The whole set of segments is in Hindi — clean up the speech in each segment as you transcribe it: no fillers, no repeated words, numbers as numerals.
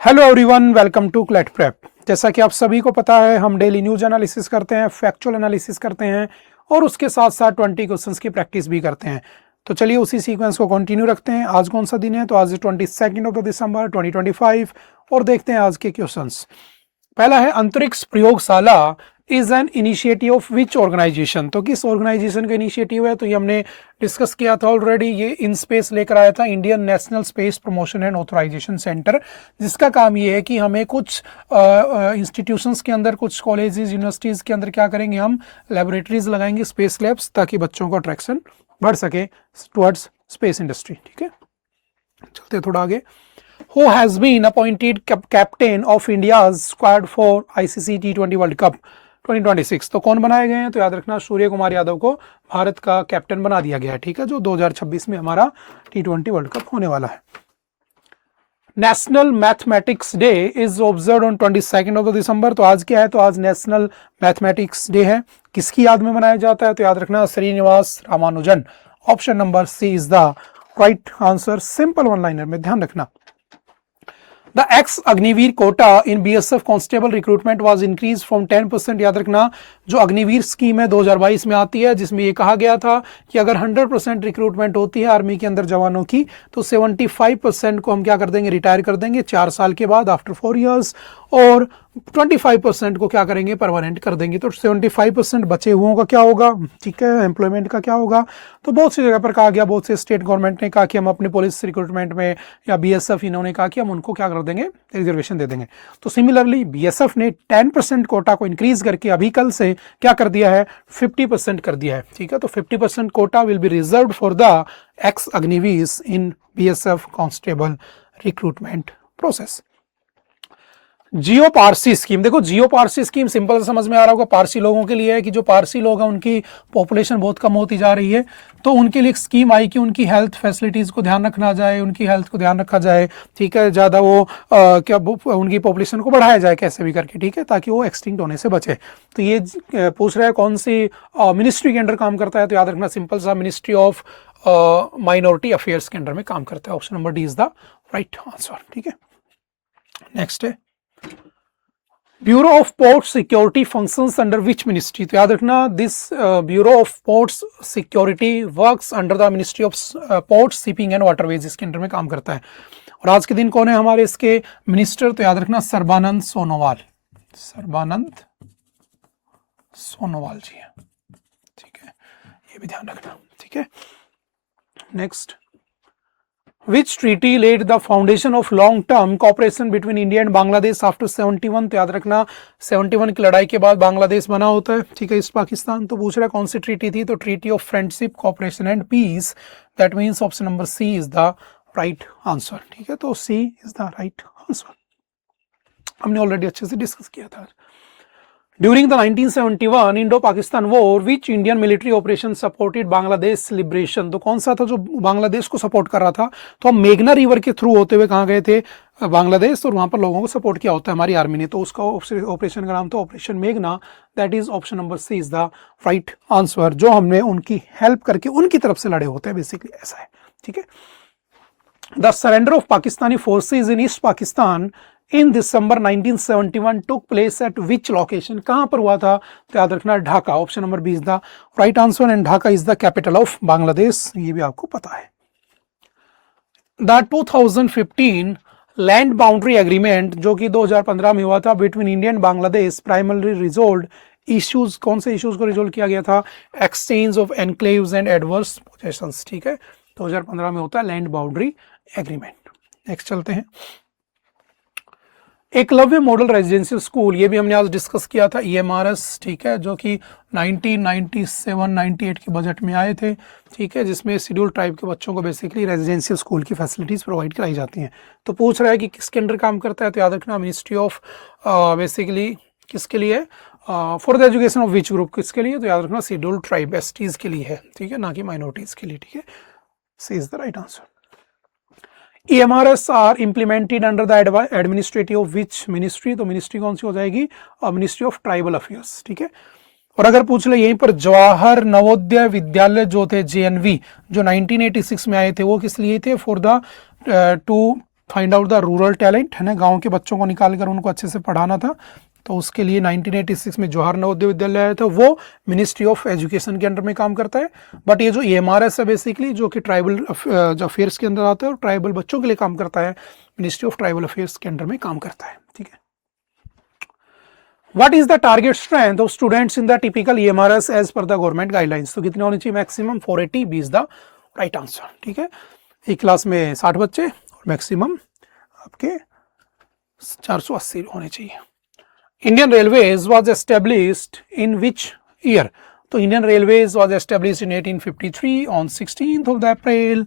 Hello everyone, welcome to CLAT prep. जैसा कि आप सभी को पता है, हम डेली न्यूज एनालिसिस करते हैं, फैक्चुअल एनालिसिस करते हैं और उसके साथ साथ 20 क्वेश्चंस की प्रैक्टिस भी करते हैं। तो चलिए उसी सीक्वेंस को कंटिन्यू रखते हैं। आज कौन सा दिन है? तो आज 22 दिसंबर 2025 और देखते हैं आज के क्वेश्चंस। पहला है, Antariksh Prayogshala is an initiative of which organisation. तो किस ऑर्गेनाइजेशन का इनिशिएटिव है? तो ये हमने डिस्कस किया था ऑलरेडी। ये इन स्पेस लेकर आया था, Indian National Space Promotion and Authorisation Centre, जिसका काम ये है कि हमें कुछ इंस्टीट्यूशंस के अंदर, कुछ कॉलेजेस यूनिवर्सिटीज़ के अंदर क्या करेंगे, हम लेबोरेटरीज लगाएंगे, स्पेस लैब्स, ताकि बच्चों का अट्रैक्शन बढ़ सके टुवर्ड्स स्पेस इंडस्ट्री। ठीक है, चलते थोड़ा आगे। Who has been appointed captain of India's squad for ICC T20 World Cup 2026? तो कौन बनाए गए हैं? तो याद रखना, सूर्य कुमार यादव को भारत का कैप्टन बना दिया गया है। ठीक है, जो 2026 में हमारा T20 वर्ल्ड कप होने वाला है। National mathematics day is observe on 22 दिसंबर। तो आज क्या है? तो आज नेशनल मैथमेटिक्स डे है। किसकी याद में मनाया जाता है? तो याद रखना, Srinivasa Ramanujan. Option number C is the right answer. Simple one liner में ध्यान रखना। The ex Agniveer quota in BSF constable recruitment was increase from 10%। याद रखना, जो अग्निवीर स्कीम है 2022 में आती है, जिसमें ये कहा गया था कि अगर 100% रिक्रूटमेंट होती है आर्मी के अंदर जवानों की, तो 75% को हम क्या कर देंगे? रिटायर कर देंगे 4 साल के बाद, आफ्टर 4 ईयर्स, और 25% को क्या करेंगे? परमानेंट कर देंगे। तो 75% बचे हुओं का क्या होगा? ठीक है, एम्प्लॉयमेंट का क्या होगा? तो बहुत सी जगह पर कहा गया, बहुत से स्टेट गवर्नमेंट ने कहा कि हम अपने पुलिस रिक्रूटमेंट में, या बीएसएफ इन्होंने कहा कि हम उनको क्या कर देंगे? रिजर्वेशन दे देंगे। तो सिमिलरली बीएसएफ ने 10% कोटा को इंक्रीज करके अभी कल से क्या कर दिया है? 50% कर दिया है। ठीक है, तो 50% quota will be reserved for the ex Agniveer in BSF constable recruitment process. Jiyo Parsi scheme, देखो जियो पारसी स्कीम सिंपल समझ में आ रहा होगा, पारसी लोगों के लिए है कि जो पारसी लोग हैं उनकी पॉपुलेशन बहुत कम होती जा रही है, तो उनके लिए एक स्कीम आई कि उनकी हेल्थ फैसिलिटीज़ को ध्यान रखना जाए, उनकी हेल्थ को ध्यान रखा जाए। ठीक है, ज़्यादा वो उनकी पॉपुलेशन को बढ़ाया जाए कैसे भी करके, ठीक है, ताकि वो एक्सटिंक्ट होने से बचे। तो ये पूछ रहा है कौन सी मिनिस्ट्री के अंडर काम करता है? तो याद रखना, सिंपल सा, मिनिस्ट्री ऑफ माइनॉरिटी अफेयर्स के अंडर में काम करता है। Option number D is the right answer. ठीक है, नेक्स्ट है, bureau of port security functions under which ministry. तो याद रखना, this bureau of ports security works under the ministry of port shipping and waterways, इसके अंडर में काम करता है। और आज के दिन कौन है हमारे इसके मिनिस्टर? तो याद रखना, सर्बानंद सोनोवाल। सर्बानंद सोनोवाल जी है। ठीक है, ये भी ध्यान रखना। ठीक है, next, Which treaty laid the foundation of long-term cooperation between India and Bangladesh after 71? तो याद रखना, 71 की लड़ाई के बाद बांग्लादेश बना होता है, ठीक है, इस पाकिस्तान। तो पूछ रहा है कौन सी ट्रीटी थी? तो treaty of friendship, cooperation and piece. That means option number C is the right answer. ठीक है, तो सी इज द राइट आंसर। हमने ऑलरेडी अच्छे से डिस्कस किया था। During the 1971 इंडो-पाकिस्तान war, which Indian military operation supported Bangladesh liberation. तो कौन सा था जो बांग्लादेश को सपोर्ट कर रहा था? तो हम मेघना रिवर के थ्रू होते हुए कहाँ गए थे? बांग्लादेश, और वहाँ पर लोगों को सपोर्ट किया होता है हमारी आर्मी ने। तो उसका ऑपरेशन का नाम था ऑपरेशन मेघना। That is option number C is the right answer. जो हमने उनकी हेल्प करके उनकी तरफ से लड़े होते हैं, बेसिकली ऐसा है। ठीक है, the surrender of Pakistani forces in East Pakistan in December 1971 took place at which location. कहां पर हुआ था? तो याद रखना, Dhaka. Option number B is the right answer, and Dhaka is the capital of Bangladesh, ये भी आपको पता है। द 2015 लैंड बाउंड्री एग्रीमेंट, जो कि 2015 में हुआ था between India and Bangladesh, primarily resolve issues, कौन से इश्यूज को रिजोल्व किया गया था? Exchange of enclaves and adverse possessions. ठीक है, 2015 में होता है लैंड बाउंड्री एग्रीमेंट। नेक्स्ट चलते हैं, एकलव्य मॉडल रेजिडेंशियल स्कूल, ये भी हमने आज डिस्कस किया था, EMRS। ठीक है, जो कि 1997-98 के बजट में आए थे। ठीक है, जिसमें शेड्यूल ट्राइब के बच्चों को बेसिकली रेजिडेंशियल स्कूल की फैसिलिटीज़ प्रोवाइड कराई जाती हैं। तो पूछ रहा है कि किसके अंडर काम करता है? तो याद रखना, मिनिस्ट्री ऑफ बेसिकली किसके लिए? For the education of which group, किसके लिए? तो याद रखना, शेड्यूल ट्राइब, STs के लिए है। ठीक है, ना कि माइनॉरिटीज़ के लिए। ठीक है, C is the right answer. EMRS are implemented under the administrative of which ministry. तो मिनिस्ट्री कौन सी हो जाएगी? Ministry of tribal affairs. ठीक है, और अगर पूछ ले यहीं पर, जवाहर नवोदय विद्यालय जो थे JNV, जो 1986 में आए थे, वो किस लिए थे? For the two find out the rural talent, है ना, गांव के बच्चों को निकाल कर उनको अच्छे से पढ़ाना था। तो उसके लिए 1986 में जवाहर नवोदय विद्यालय आया था, वो मिनिस्ट्री ऑफ एजुकेशन के अंडर में काम करता है। बट ये जो EMRS है बेसिकली, जो कि ट्राइबल अफेयर्स के अंदर आता है और ट्राइबल बच्चों के लिए काम करता है, मिनिस्ट्री ऑफ ट्राइबल अफेयर्स के अंडर में काम करता है, ठीक है। What is the target strength of students in the typical EMRS as per the government guidelines? तो कितने होने चाहिए maximum 480, B is the right answer, ठीक है। एक क्लास में 60 बच्चे और मैक्सिमम आपके 480 होने चाहिए। Indian railways was established in which year? तो Indian railways was established in 1853 on 16th of the April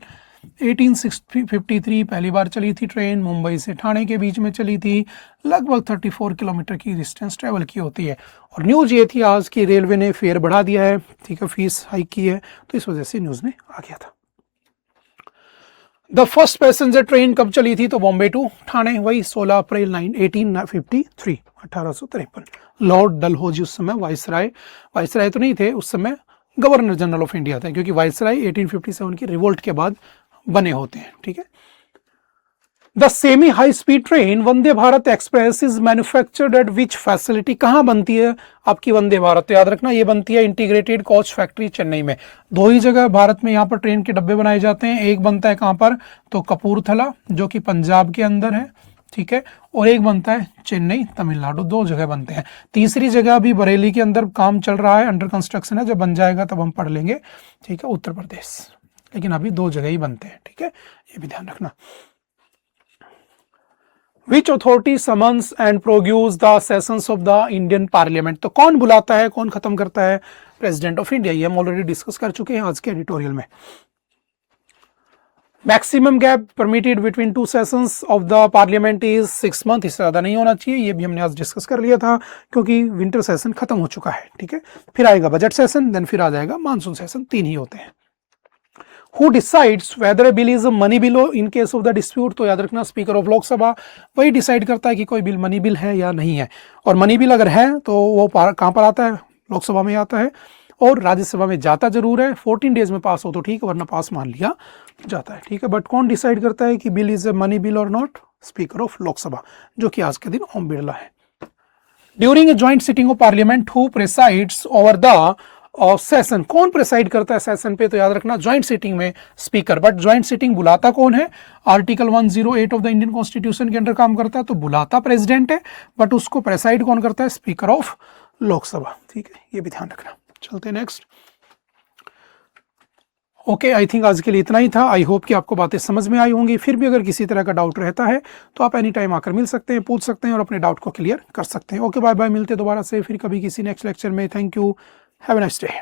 1853 पहली बार चली थी ट्रेन, मुंबई से ठाणे के बीच में चली थी, लगभग 34 किलोमीटर की डिस्टेंस ट्रेवल की होती है। और न्यूज़ ये थी आज की रेलवे ने फेयर बढ़ा दिया है, ठीक है, फीस हाइक की है, तो इस वजह से न्यूज़ में आ गया था। द फर्स्ट पैसेंजर ट्रेन कब चली थी? तो बॉम्बे टू ठाणे, वही 16 अप्रैल 1853, 1853। लॉर्ड डलहौजी उस समय वाइसराय तो नहीं थे, उस समय गवर्नर जनरल ऑफ इंडिया थे, क्योंकि वाइसराय 1857 की रिवोल्ट के बाद बने होते हैं, ठीक है। The semi high speed train Vande Bharat express is manufactured eight which facility? कहाँ बनती है आपकी वंदे भारत? तो याद रखना ये बनती है इंटीग्रेटेड कोच फैक्ट्री चेन्नई में। दो ही जगह भारत में यहाँ पर ट्रेन के डब्बे बनाए जाते हैं, एक बनता है कहाँ पर? तो कपूरथला जो कि पंजाब के अंदर है, ठीक है, और एक बनता है चेन्नई तमिलनाडु, दो जगह बनते हैं। तीसरी जगह अभी बरेली के अंदर काम चल रहा है, अंडर कंस्ट्रक्शन है, जब बन जाएगा तब हम पढ़ लेंगे, ठीक है, उत्तर प्रदेश। लेकिन अभी दो जगह ही बनते हैं, ठीक है, ये भी ध्यान रखना। Which authority summons and prorogues the sessions of the Indian Parliament? तो कौन बुलाता है, कौन खत्म करता है? President of India. ये हम ऑलरेडी डिस्कस कर चुके हैं आज के एडिटोरियल में। Maximum gap permitted between two sessions of the parliament is 6 month, इससे ज़्यादा नहीं होना चाहिए, ये भी हमने आज डिस्कस कर लिया था, क्योंकि विंटर सेशन खत्म हो चुका है, ठीक है। फिर आएगा बजट सेशन, देन फिर आ जाएगा मानसून सेशन, 3 ही होते हैं। Who decides whether a bill is a money bill in case of the dispute? तो याद रखना स्पीकर ऑफ लोकसभा वही डिसाइड करता है कि कोई बिल मनी बिल है या नहीं है। और मनी बिल अगर है तो वो कहाँ पर आता है? लोकसभा में आता है, और राज्यसभा में जाता जरूर है, 14 डेज में पास हो तो ठीक है, वरना पास मान लिया जाता है, ठीक है। बट कौन डिसाइड करता है कि bill is a money bill और नॉट? स्पीकर ऑफ लोकसभा, जो कि आज के दिन ओम बिरला है। During a joint sitting of parliament who presides over the और सेशन, कौन प्रिसाइड करता है सेशन पे? तो याद रखना ज्वाइंट सिटिंग में स्पीकर। बट ज्वाइंट सिटिंग बुलाता कौन है? Article 108 of the Indian constitution के अंडर काम करता है, तो बुलाता प्रेसिडेंट है, बट उसको प्रिसाइड कौन करता है? स्पीकर ऑफ लोकसभा, ठीक है, ये भी ध्यान रखना। चलते हैं नेक्स्ट। ओके, आई थिंक आज के लिए इतना ही था। आई होप कि आपको बातें समझ में आई होंगी। फिर भी अगर किसी तरह का डाउट रहता है तो आप एनी टाइम आकर मिल सकते हैं, पूछ सकते हैं और अपने डाउट को क्लियर कर सकते हैं। ओके, बाय बाय, मिलते हैं दोबारा से फिर कभी किसी नेक्स्ट लेक्चर में। Thank you, have a nice day.